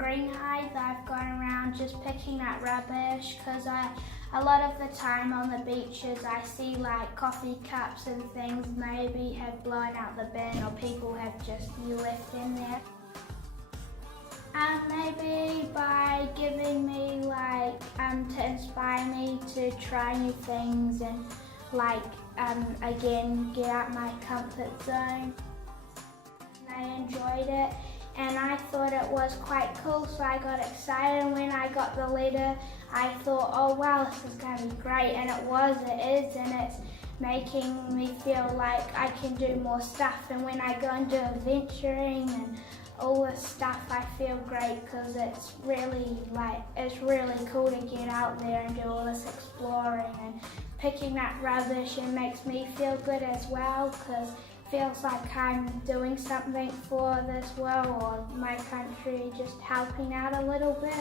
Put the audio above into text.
Greenhithe, I've gone around just picking up rubbish because a lot of the time on the beaches I see like coffee cups and things maybe have blown out the bin or people have just left in there. Maybe by giving me to inspire me to try new things and again get out my comfort zone. I enjoyed it and I thought it was quite cool, so I got excited, and when I got the letter I thought, oh wow, this is going to be great, and it is, and it's making me feel like I can do more stuff, and when I go and do adventuring and all this stuff I feel great because it's really cool to get out there and do all this exploring and picking up rubbish, and makes me feel good as well because it feels like I'm doing something for this world or my country, just helping out a little bit.